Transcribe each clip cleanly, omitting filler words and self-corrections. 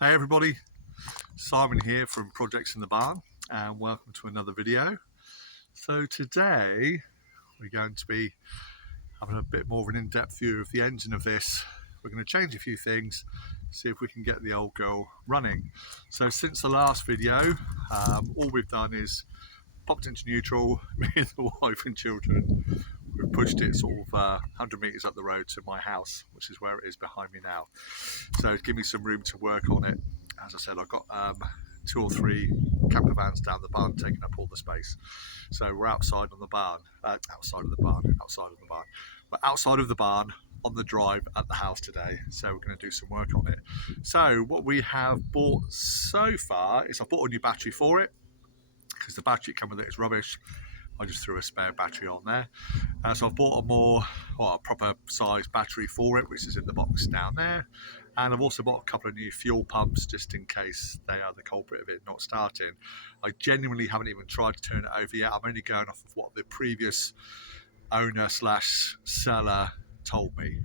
Hey everybody, Simon here from Projects in the Barn and welcome to another video. So today we're going to be having a bit more of an in-depth view of the engine of this. We're going to change a few things, see if we can get the old girl running. So since the last video, all we've done is popped into neutral with the wife and children. We've pushed it sort of 100 metres up the road to my house, which is where it is behind me now. So give me some room to work on it. As I said, I've got 2 or 3 camper vans down the barn taking up all the space. So we're outside of the barn. We're outside of the barn on the drive at the house today. So we're going to do some work on it. So what we have bought so far is I've bought a new battery for it because the battery that came with it is rubbish. I just threw a spare battery on there. So I've bought a proper size battery for it, which is in the box down there. And I've also bought a couple of new fuel pumps just in case they are the culprit of it not starting. I genuinely haven't even tried to turn it over yet. I'm only going off of what the previous owner / seller told me.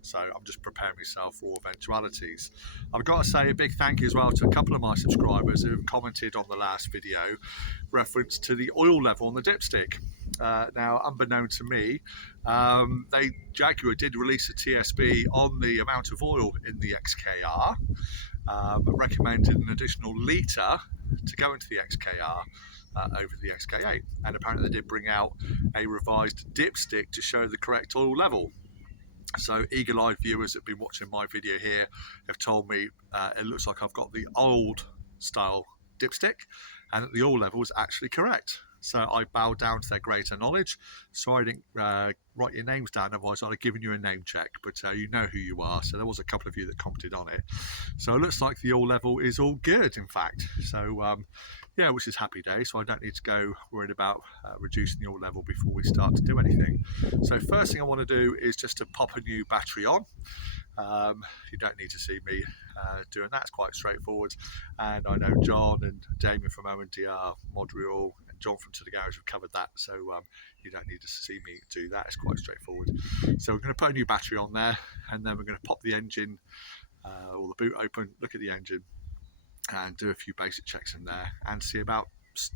So I'm just preparing myself for all eventualities. I've got to say a big thank you as well to a couple of my subscribers who have commented on the last video reference to the oil level on the Dipstick. Now, unbeknown to me, Jaguar did release a TSB on the amount of oil in the XKR, but recommended an additional litre to go into the XKR over the XK8. And apparently they did bring out a revised Dipstick to show the correct oil level. So eagle-eyed viewers that have been watching my video here have told me it looks like I've got the old style Dipstick and that the oil level is actually correct. So I bow down to their greater knowledge. Sorry I didn't write your names down, otherwise I'd have given you a name check, but you know who you are. So there was a couple of you that commented on it. So it looks like the oil level is all good, in fact. So yeah, which is happy day. So I don't need to go worried about reducing the oil level before we start to do anything. So first thing I want to do is just to pop a new battery on. You don't need to see me doing that. It's quite straightforward. And I know John and Damien from OBDII Module and John from To The Garage have covered that. So you don't need to see me do that. It's quite straightforward. So we're going to put a new battery on there, and then we're going to pop the engine or the boot open, look at the engine, and do a few basic checks in there and see about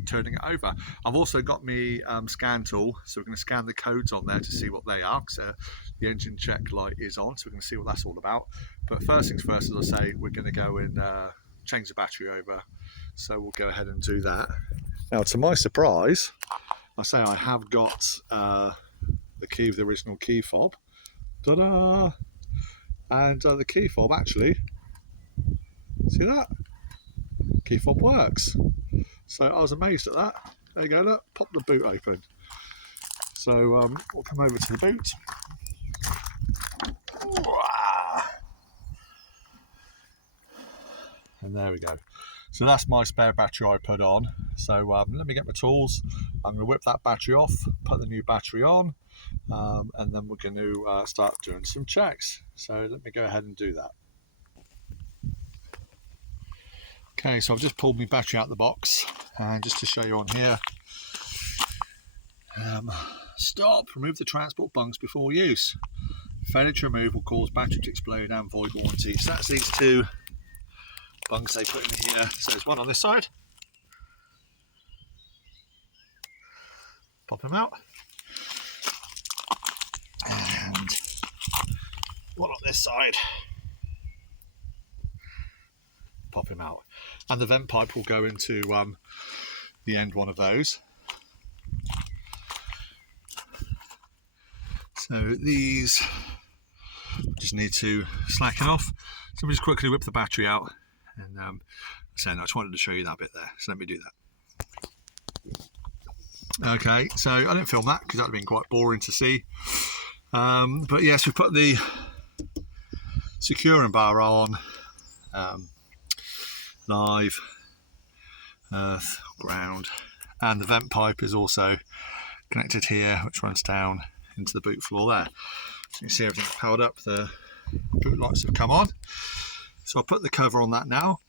turning it over. I've also got my scan tool, so we're going to scan the codes on there to see what they are, because the engine check light is on, so we're going to see what that's all about. But first things first, as I say, we're going to go and change the battery over, so we'll go ahead and do that. Now, to my surprise, I say I have got the key of the original key fob. Ta-da! And the key fob actually, see that? Key fob works. So I was amazed at that. There you go, look, pop the boot open. So we'll come over to the boot. And there we go. So that's my spare battery I put on. So let me get my tools. I'm going to whip that battery off, put the new battery on, and then we're going to start doing some checks. So let me go ahead and do that. Okay, so I've just pulled my battery out of the box, and just to show you on here, stop, remove the transport bungs before use. Failure to remove will cause battery to explode and void warranty. So that's these 2 bungs they put in here. So there's one on this side. Pop them out. And one on this side. Pop him out, and the vent pipe will go into the end one of those. So these just need to slacken off. So we just quickly whip the battery out, and so I just wanted to show you that bit there. So let me do that. Okay, so I didn't film that because that would have been quite boring to see. But yes, we put the securing bar on. Live, earth, ground, and the vent pipe is also connected here, which runs down into the boot floor there. So you can see everything's powered up, the boot lights have come on. So I'll put the cover on that now,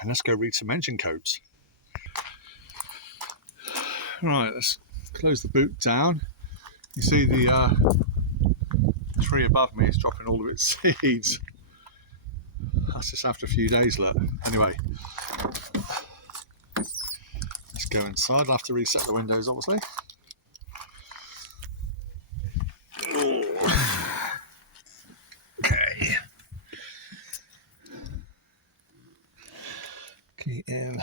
and let's go read some engine codes. Right, let's close the boot down. You see the tree above me is dropping all of its seeds. That's just after a few days, look. Anyway, let's go inside. I'll have to reset the windows, obviously. Okay. Key in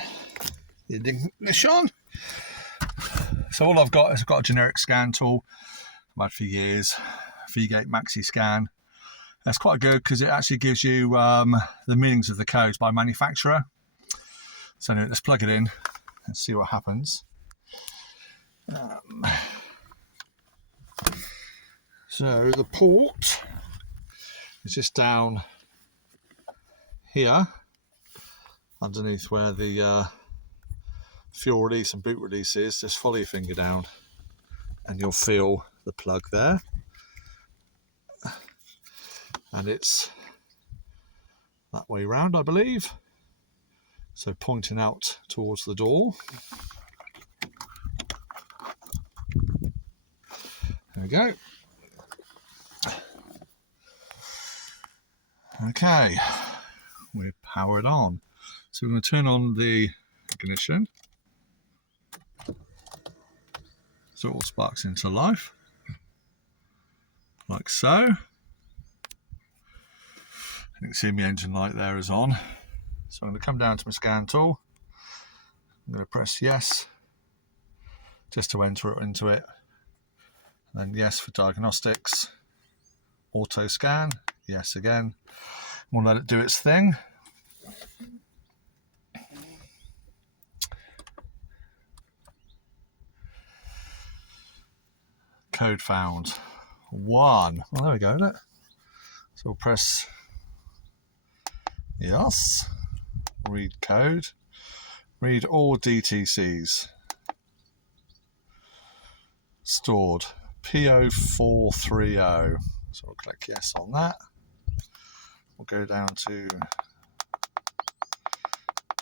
the ignition. So all I've got is a generic scan tool I've had for years, V-Gate Maxi Scan. That's quite good because it actually gives you the meanings of the codes by manufacturer. So anyway, let's plug it in and see what happens. So the port is just down here, underneath where the fuel release and boot release is. Just follow your finger down and you'll feel the plug there. And it's that way round, I believe. So pointing out towards the door. There we go. Okay, we're powered on. So we're going to turn on the ignition. So it all sparks into life, like so. You can see my engine light there is on. So I'm going to come down to my scan tool. I'm going to press yes, just to enter it into it. And then yes for diagnostics. Auto scan, yes again. We'll let it do its thing. Code found. 1. Well, there we go, look. So we'll press yes. Read code. Read all DTCs. Stored. P0430. So we'll click yes on that. We'll go down to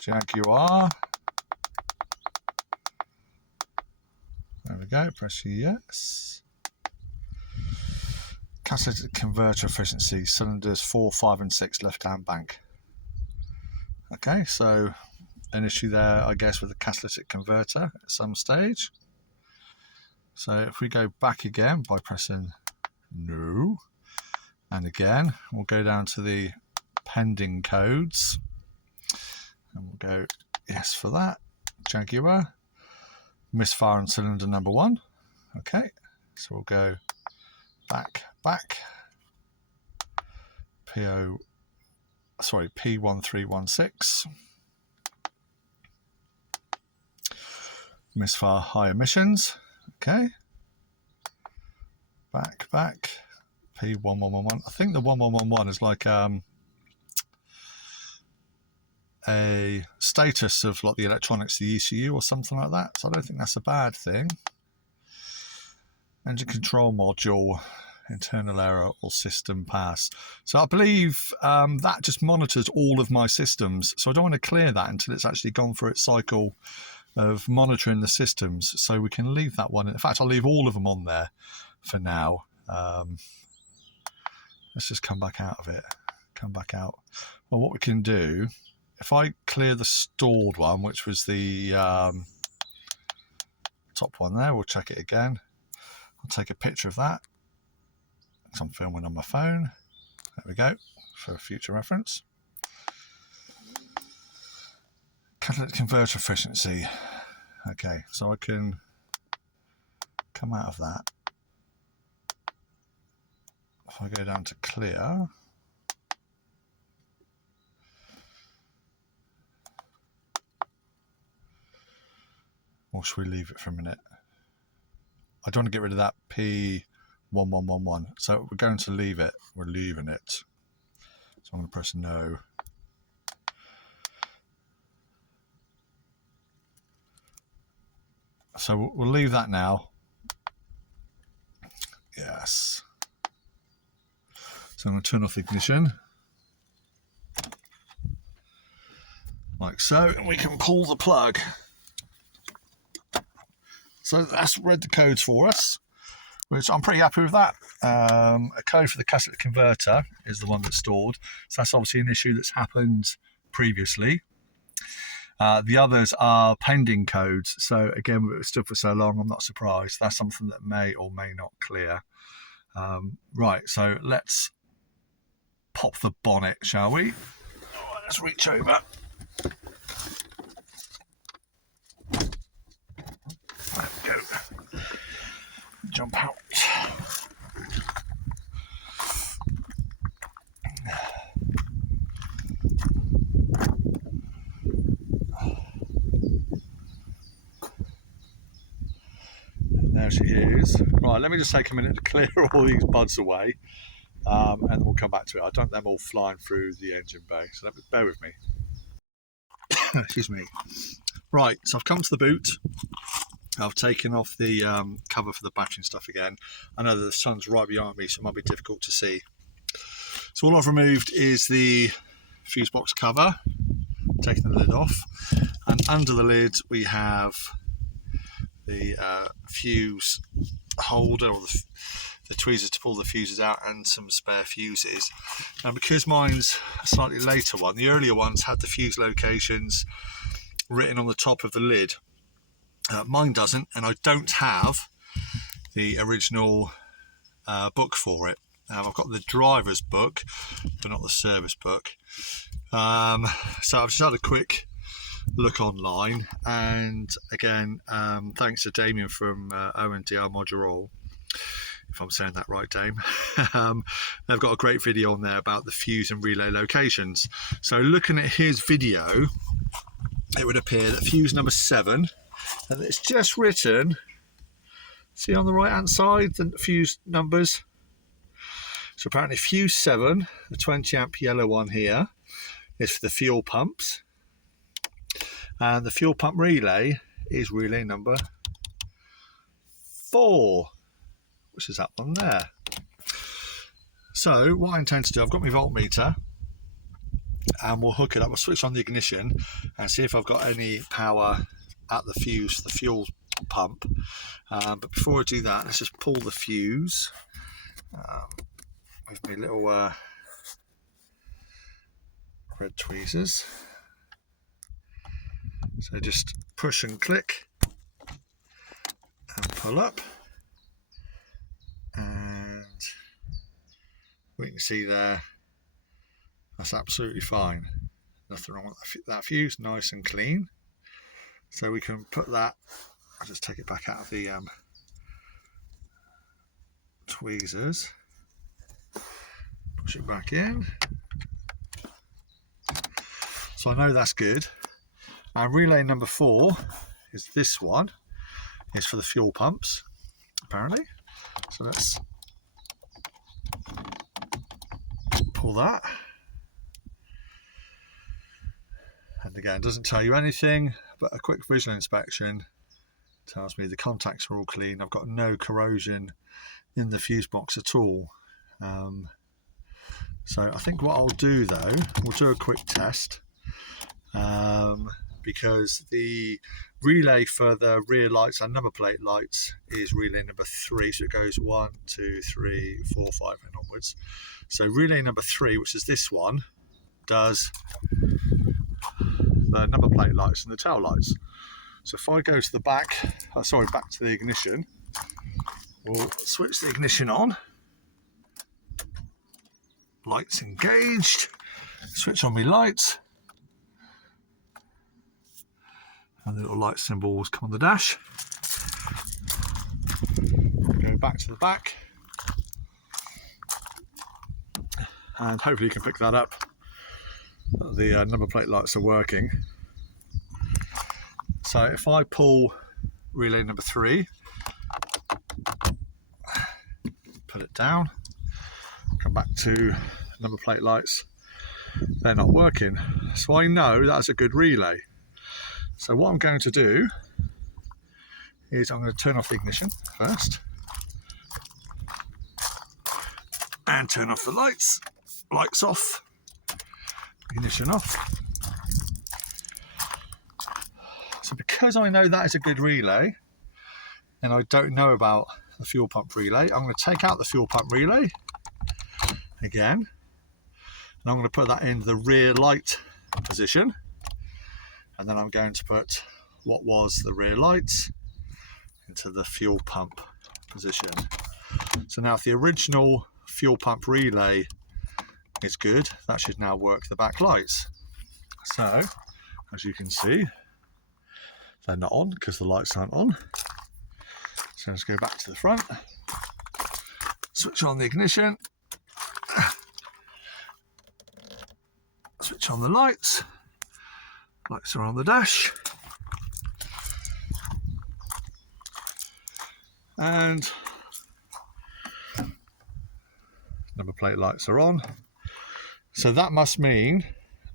Jaguar. There we go, press yes. Catalytic converter efficiency, cylinders 4, 5 and 6 left-hand bank. Okay, so an issue there, I guess, with the catalytic converter at some stage. So if we go back again by pressing no, and again, we'll go down to the pending codes, and we'll go yes for that. Jaguar, misfire on cylinder number 1. Okay, so we'll go back, P1316. Misfire high emissions. Okay. Back, P1111. I think the 1111 is like a status of like the electronics, the ECU or something like that. So I don't think that's a bad thing. Engine control module, internal error or system pass. So I believe that just monitors all of my systems. So I don't want to clear that until it's actually gone through its cycle of monitoring the systems. So we can leave that one. In fact, I'll leave all of them on there for now. Let's just come back out of it. Come back out. Well, what we can do, if I clear the stored one, which was the top one there, we'll check it again. I'll take a picture of that. I'm filming on my phone. There we go, for future reference. Catalytic converter efficiency. Okay, so I can come out of that. If I go down to clear, or should we leave it for a minute? I don't want to get rid of that P1111. So we're going to leave it. We're leaving it. So I'm going to press no. So we'll leave that now. Yes. So I'm going to turn off the ignition. Like so. And we can pull the plug. So that's read the codes for us. which I'm pretty happy with that. A code for the catalytic converter is the one that's stored, so that's obviously an issue that's happened previously. The others are pending codes, so again, it was stood for so long, I'm not surprised. That's something that may or may not clear. Right, so let's pop the bonnet, shall we? Let's reach over. There we go. Jump out. There she is. Right, let me just take a minute to clear all these buds away, and then we'll come back to it. I don't want them all flying through the engine bay, so bear with me. Excuse me. Right, so I've come to the boot. I've taken off the cover for the battery and stuff again. I know that the sun's right behind me, so it might be difficult to see. So all I've removed is the fuse box cover, taking the lid off, and under the lid we have the fuse holder, or the tweezers to pull the fuses out, and some spare fuses. Now, because mine's a slightly later one, the earlier ones had the fuse locations written on the top of the lid. Mine doesn't, and I don't have the original book for it. I've got the driver's book, but not the service book. So I've just had a quick look online, and again, thanks to Damien from OBDII Module, if I'm saying that right, Dame. They've got a great video on there about the fuse and relay locations. So looking at his video, it would appear that fuse number 7, and it's just written, see on the right hand side, the fuse numbers. So apparently fuse 7, the 20 amp yellow one here, is for the fuel pumps, and the fuel pump relay is relay number 4, which is that one there. So what I intend to do, I've got my voltmeter, and we'll hook it up. We'll switch on the ignition and see if I've got any power at the fuse, the fuel pump. But before I do that, let's just pull the fuse with my little red tweezers. So just push and click and pull up, and we can see there, that's absolutely fine. Nothing wrong with that fuse, nice and clean. So we can put that, I'll just take it back out of the tweezers, push it back in. So I know that's good. And relay number 4 is this one, is for the fuel pumps, apparently. So let's pull that. And again, doesn't tell you anything, but a quick visual inspection tells me the contacts are all clean. I've got no corrosion in the fuse box at all. So I think what I'll do though, we'll do a quick test, because the relay for the rear lights and number plate lights is relay number 3, so it goes 1, 2, 3, 4, 5 and onwards. So relay number 3, which is this one, does the number plate lights and the tail lights. So if I go to the back, back to the ignition, we'll switch the ignition on, lights engaged, switch on my lights, and the little light symbols come on the dash. Go back to the back, and hopefully you can pick that up. The number plate lights are working. So if I pull relay number 3, put it down, come back to number plate lights, they're not working. So I know that's a good relay. So what I'm going to do is I'm going to turn off the ignition first and turn off the lights. Lights off, ignition off. So because I know that is a good relay, and I don't know about the fuel pump relay. I'm going to take out the fuel pump relay again, and I'm going to put that in the rear light position, and then I'm going to put what was the rear lights into the fuel pump position. So now if the original fuel pump relay is good, that should now work the back lights. So as you can see, they're not on because the lights aren't on. So let's go back to the front, switch on the ignition, switch on the lights. Lights are on the dash, and number plate lights are on. So that must mean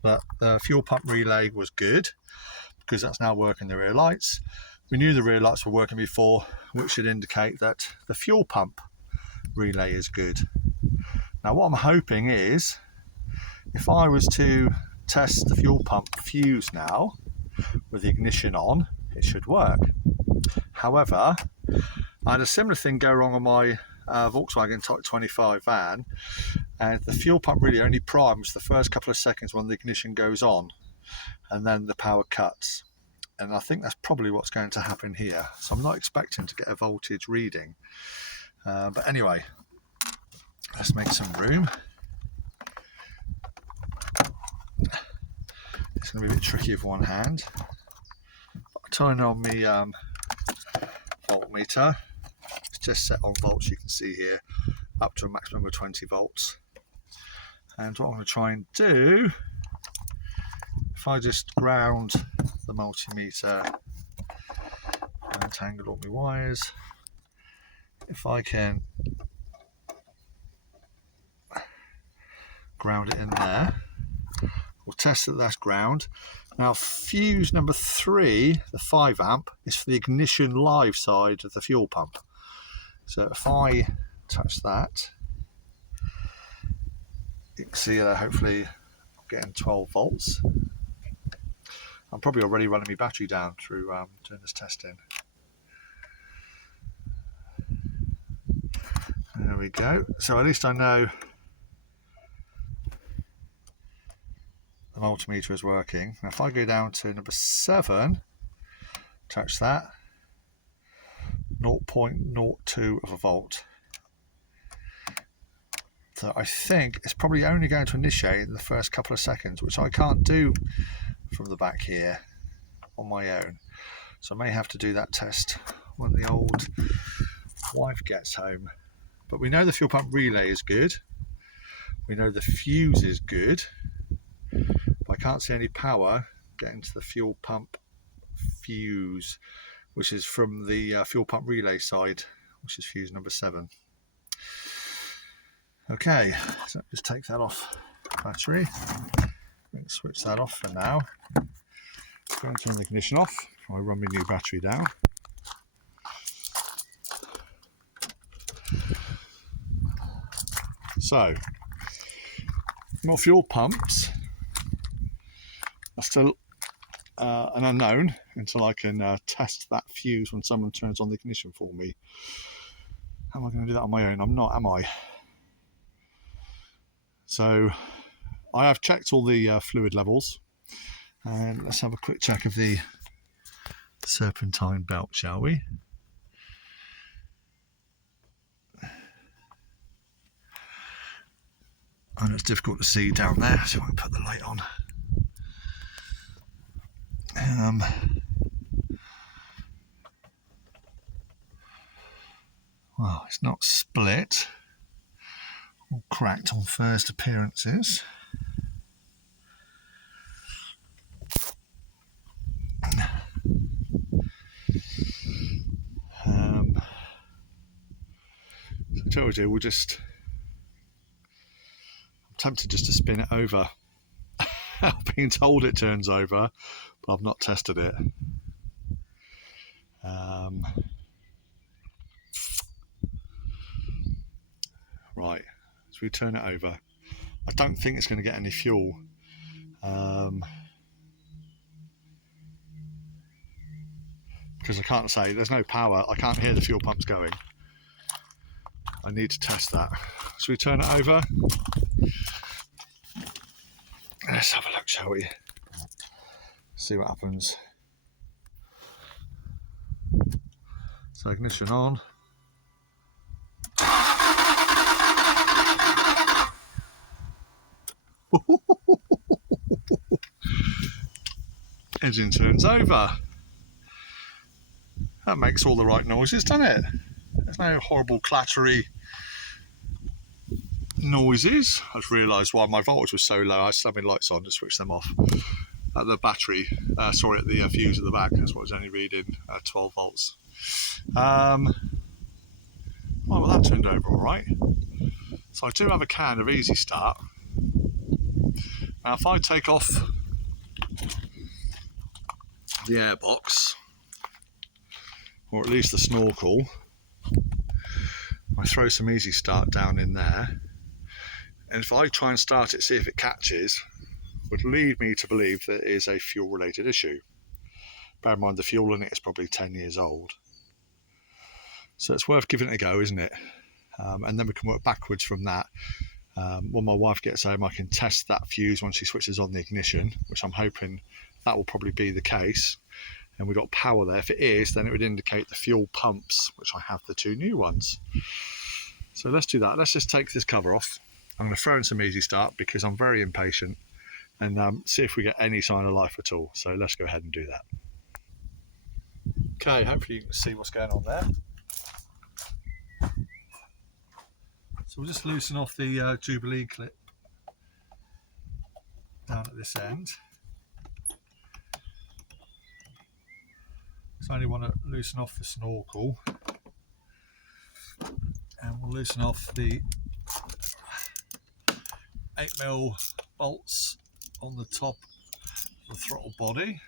that the fuel pump relay was good, because that's now working the rear lights. We knew the rear lights were working before, which should indicate that the fuel pump relay is good. Now what I'm hoping is, if I was to test the fuel pump fuse now with the ignition on, it should work. However, I had a similar thing go wrong on my Volkswagen Type 25 van, and the fuel pump really only primes the first couple of seconds when the ignition goes on, and then the power cuts. And I think that's probably what's going to happen here. So I'm not expecting to get a voltage reading. But anyway, let's make some room. It's going to be a bit tricky with one hand. I'll turn on the voltmeter. It's just set on volts, you can see here, up to a maximum of 20 volts. And what I'm going to try and do, if I just ground the multimeter, untangle all my wires, if I can ground it in there, we'll test that that's ground. Now fuse number 3, the 5 amp, is for the ignition live side of the fuel pump. So if I touch that, you can see that hopefully I'm getting 12 volts. I'm probably already running my battery down through doing this testing. There we go. So at least I know the multimeter is working. Now if I go down to number 7, touch that, 0.02 of a volt. So I think it's probably only going to initiate in the first couple of seconds, which I can't do from the back here on my own. So I may have to do that test when the old wife gets home. But we know the fuel pump relay is good. We know the fuse is good. But I can't see any power getting to the fuel pump fuse, which is from the fuel pump relay side, which is fuse number 7. Okay, so just take that off battery. Switch that off for now. Going to turn the ignition off before I run my new battery down. So, more fuel pumps are still an unknown until I can test that fuse when someone turns on the ignition for me. How am I going to do that on my own? I'm not, am I? So I have checked all the fluid levels, and let's have a quick check of the Serpentine belt, shall we? I know it's difficult to see down there, so I can put the light on. Well, it's not split or cracked on first appearances. So what we'll do, I'm tempted just to spin it over. I've been told it turns over, but I've not tested it. Right, so we turn it over. I don't think it's going to get any fuel. Because I can't say, there's no power, I can't hear the fuel pumps going. I need to test that. So we turn it over. Let's have a look, shall we? See what happens. So ignition on. Engine turns over. That makes all the right noises, doesn't it? There's no horrible clattery noises. I just realised why my voltage was so low. I just had my lights on to switch them off. At the battery, at the fuse at the back, that's what I was only reading, 12 volts. Well, that turned over all right. So I do have a can of Easy Start. Now if I take off the airbox, or at least the snorkel, I throw some Easy Start down in there, and if I try and start it, see if it catches, would lead me to believe that it is a fuel related issue. Bear in mind the fuel in it is probably 10 years old. So it's worth giving it a go, isn't it? And then we can work backwards from that. When my wife gets home, I can test that fuse once she switches on the ignition, which I'm hoping that will probably be the case. And we've got power there. If it is, then it would indicate the fuel pumps, which I have the 2 new ones. So let's do that. Let's just take this cover off. I'm going to throw in some Easy Start because I'm very impatient, and see if we get any sign of life at all. So let's go ahead and do that. Okay, hopefully you can see what's going on there. So we'll just loosen off the Jubilee clip down at this end. So I only want to loosen off the snorkel, and we'll loosen off the 8mm bolts on the top of the throttle body.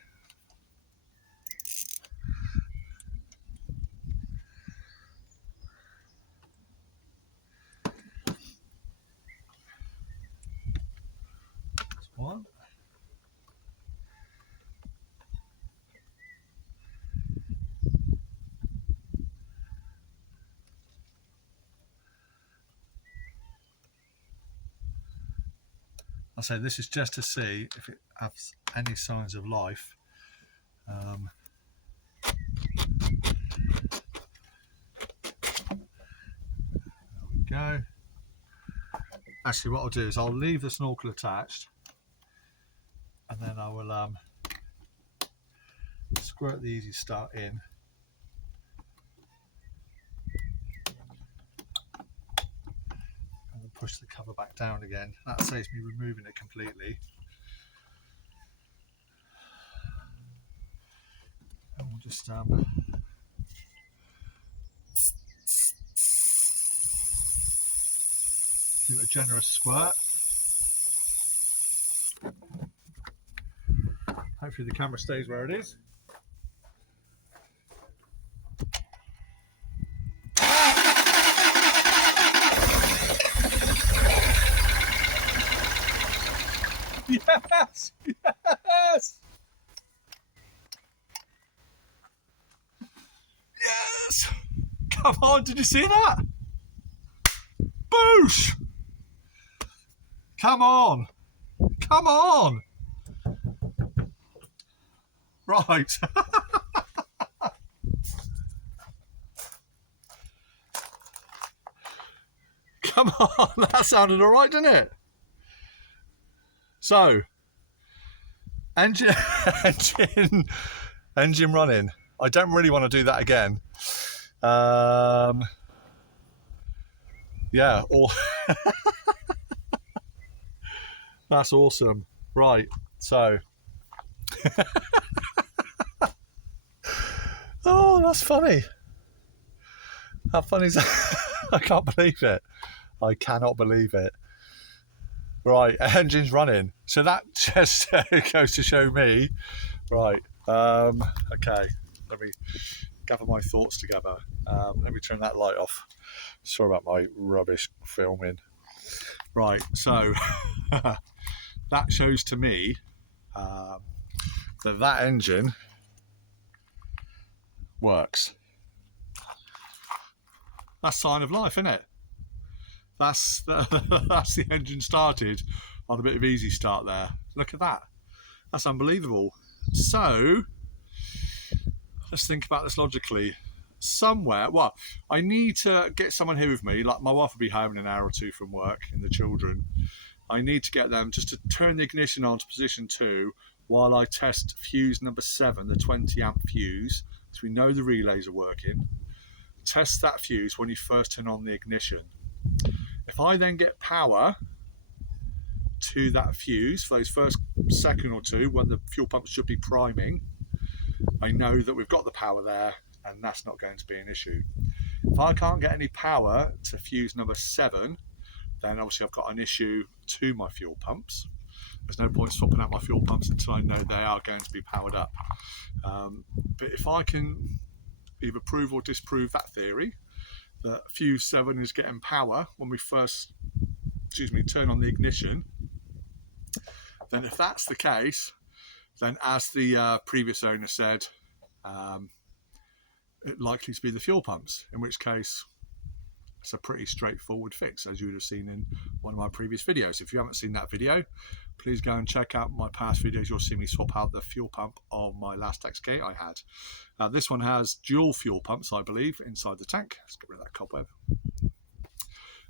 That's one. I say this is just to see if it has any signs of life. There we go. Actually, what I'll do is I'll leave the snorkel attached, and then I will squirt the Easy Start in. Push the cover back down again. That saves me removing it completely. And we'll just give it a generous squirt. Hopefully the camera stays where it is. Yes! Yes! Yes! Come on, did you see that? Boosh! Come on! Come on! Right. Come on, that sounded alright, didn't it? So, engine running. I don't really want to do that again. Yeah, that's awesome. Right, so. Oh, that's funny. How funny is that? I can't believe it. I cannot believe it. Right, engine's running. So that just goes to show me. Right, okay. Let me gather my thoughts together. Let me turn that light off. Sorry about my rubbish filming. Right, so that shows to me that engine works. That's sign of life, isn't it? That's the engine started on a bit of easy start there. Look at that. That's unbelievable. So let's think about this logically. Somewhere, well, I need to get someone here with me. Like my wife will be home in an hour or two from work, and the children. I need to get them just to turn the ignition on to position 2 while I test fuse number 7, the 20 amp fuse, so we know the relays are working. Test that fuse when you first turn on the ignition. If I then get power to that fuse for those first second or two when the fuel pump should be priming, I know that we've got the power there and that's not going to be an issue. If I can't get any power to fuse number 7, then obviously I've got an issue to my fuel pumps. There's no point swapping out my fuel pumps until I know they are going to be powered up. But if I can either prove or disprove that theory, that fuse 7 is getting power when we first, turn on the ignition, then if that's the case, then as the previous owner said, it's likely to be the fuel pumps, in which case it's a pretty straightforward fix, as you would have seen in one of my previous videos. If you haven't seen that video, please go and check out my past videos. You'll see me swap out the fuel pump on my last XKR I had. This one has dual fuel pumps, I believe, inside the tank. Let's get rid of that cobweb.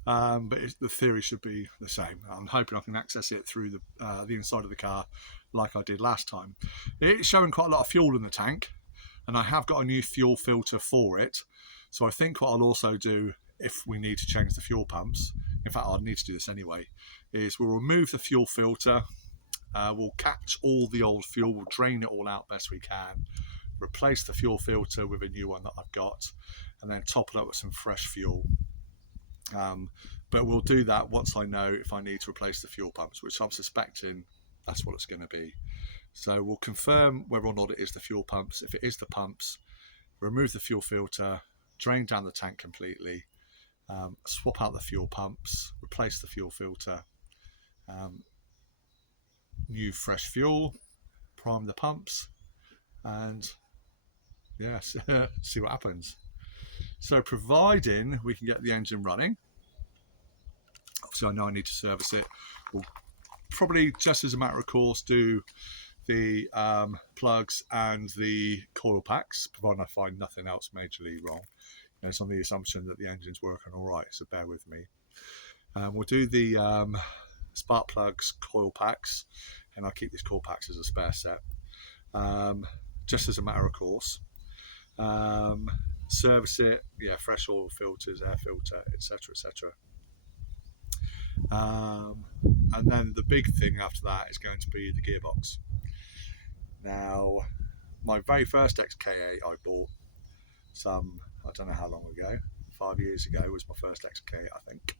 But the theory should be the same. I'm hoping I can access it through the inside of the car like I did last time. It's showing quite a lot of fuel in the tank, and I have got a new fuel filter for it. So I think what I'll also do, if we need to change the fuel pumps, in fact I'll need to do this anyway, is we'll remove the fuel filter, we'll catch all the old fuel, we'll drain it all out best we can, replace the fuel filter with a new one that I've got, and then top it up with some fresh fuel. But we'll do that once I know if I need to replace the fuel pumps, which I'm suspecting that's what it's going to be. So we'll confirm whether or not it is the fuel pumps. If it is the pumps, remove the fuel filter, drain down the tank completely, swap out the fuel pumps, replace the fuel filter, new fresh fuel, prime the pumps, and yes, see what happens. So providing we can get the engine running, obviously I know I need to service it, we'll probably just as a matter of course do the plugs and the coil packs, providing I find nothing else majorly wrong. And it's on the assumption that the engine's working all right, so bear with me. We'll do the spark plugs, coil packs, and I'll keep these coil packs as a spare set, just as a matter of course. Service it, yeah, fresh oil filters, air filter, etc, etc. And then the big thing after that is going to be the gearbox. Now, my very first XKR I bought I don't know how long ago, 5 years ago was my first XKR, I think,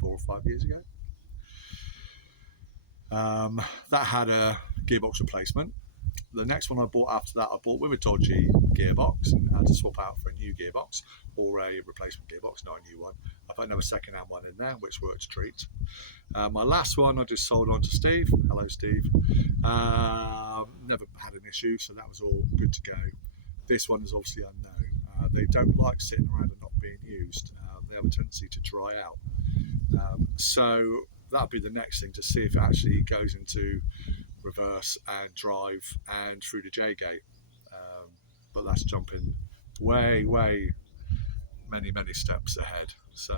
4 or 5 years ago. That had a gearbox replacement. The next one I bought after that, I bought with a dodgy gearbox and had to swap out for a new gearbox, or a replacement gearbox, not a new one. I've had another second-hand one in there, which worked a treat. My last one I just sold on to Steve. Hello, Steve. Never had an issue, so that was all good to go. This one is obviously unknown. They don't like sitting around and not being used. They have a tendency to dry out. So that'll be the next thing, to see if it actually goes into reverse and drive and through the J gate. But that's jumping way many steps ahead. So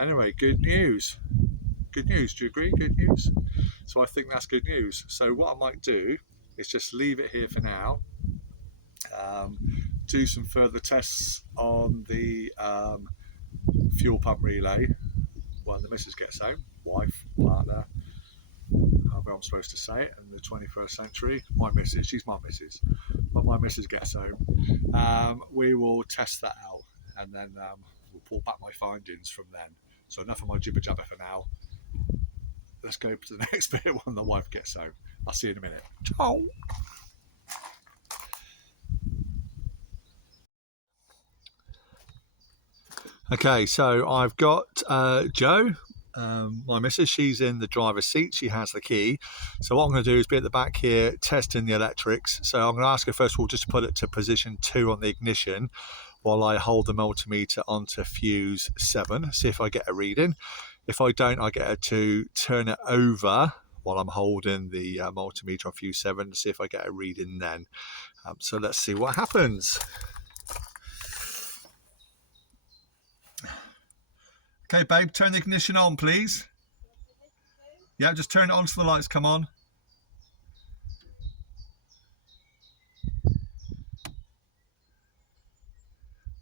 anyway, good news. Do you agree? Good news. So I think that's good news. So what I might do is just leave it here for now, do some further tests on the fuel pump relay when the missus gets home, wife, partner, however I'm supposed to say it in the 21st century. My missus, she's my missus. When my missus gets home, we will test that out, and then we'll pull back my findings from then. So enough of my jibber jabber for now. Let's go to the next bit when the wife gets home. I'll see you in a minute. Ciao. Okay, so I've got Jo, my missus. She's in the driver's seat. She has the key. So what I'm going to do is be at the back here testing the electrics. So I'm going to ask her first of all just to put it to position 2 on the ignition while I hold the multimeter onto fuse 7, see if I get a reading. If I don't, I get to turn it over while I'm holding the multimeter on fuse 7 to see if I get a reading then. So let's see what happens. Okay, babe, turn the ignition on, please. Yeah, just turn it on so the lights come on.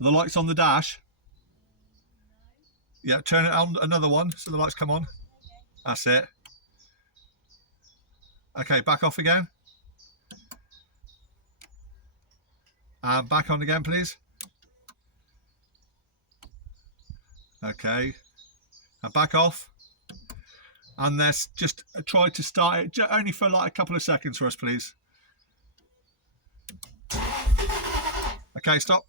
The lights on the dash. Yeah, turn it on another one so the lights come on. That's it. Okay, back off again. Back on again, please. Okay, and back off. And let's just try to start it only for like a couple of seconds for us, please. Okay, stop.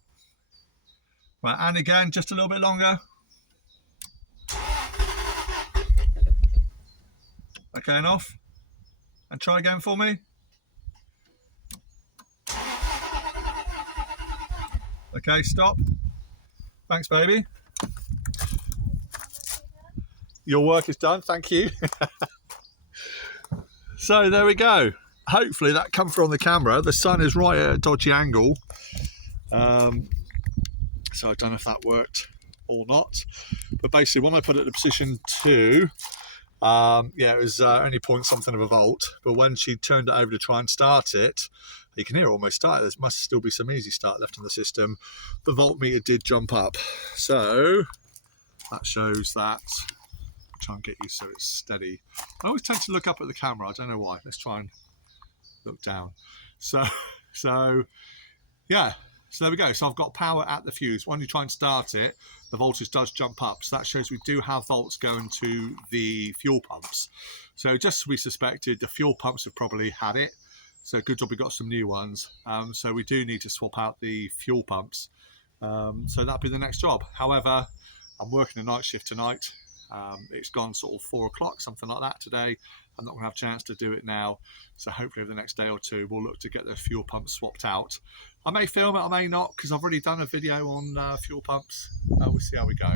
Right, and again, just a little bit longer. Okay, and off. And try again for me. Okay, stop. Thanks, baby. Your work is done, thank you. So there we go. Hopefully that come through on the camera. The sun is right at a dodgy angle. So I don't know if that worked or not. But basically when I put it in position 2, yeah, it was only point something of a volt. But when she turned it over to try and start it, you can hear it almost start. There must still be some easy start left in the system. The voltmeter did jump up. So that shows that. Try and get you so it's steady. I always tend to look up at the camera. I don't know why. Let's try and look down. So yeah. So there we go. So I've got power at the fuse. When you try and start it, the voltage does jump up. So that shows we do have volts going to the fuel pumps. So just as we suspected, the fuel pumps have probably had it. So good job we got some new ones. So we do need to swap out the fuel pumps. So that'll be the next job. However, I'm working a night shift tonight. It's gone sort of 4 o'clock, something like that today. I'm not going to have a chance to do it now. So hopefully over the next day or two, we'll look to get the fuel pumps swapped out. I may film it, I may not, because I've already done a video on fuel pumps. We'll see how we go.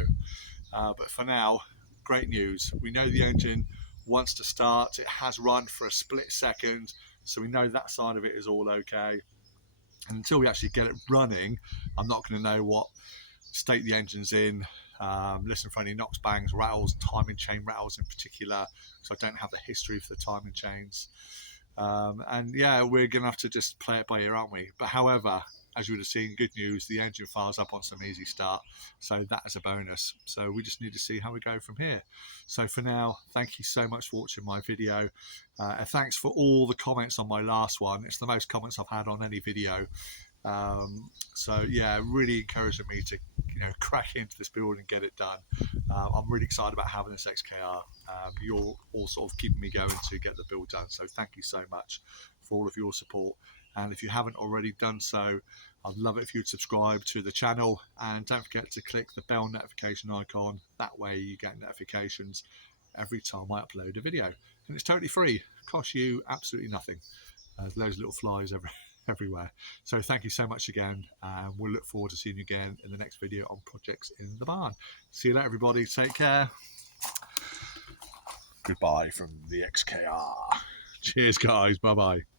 But for now, great news. We know the engine wants to start. It has run for a split second. So we know that side of it is all okay. And until we actually get it running, I'm not going to know what state the engine's in. Listen for any knocks, bangs, rattles, timing chain rattles in particular, because I don't have the history for the timing chains. And yeah, we're going to have to just play it by ear, aren't we? But however, as you would have seen, good news, the engine fires up on some easy start. So that is a bonus. So we just need to see how we go from here. So for now, thank you so much for watching my video. And thanks for all the comments on my last one. It's the most comments I've had on any video. So yeah, really encouraging me to crack into this build and get it done. I'm really excited about having this XKR. You're all sort of keeping me going to get the build done. So thank you so much for all of your support. And if you haven't already done so, I'd love it if you'd subscribe to the channel, and don't forget to click the bell notification icon. That way you get notifications every time I upload a video. And it's totally free. It costs you absolutely nothing. There's loads of little flies everywhere. So thank you so much again, and we'll look forward to seeing you again in the next video on projects in the barn. See you later, everybody. Take care. Goodbye from the XKR. Cheers, guys. Bye bye.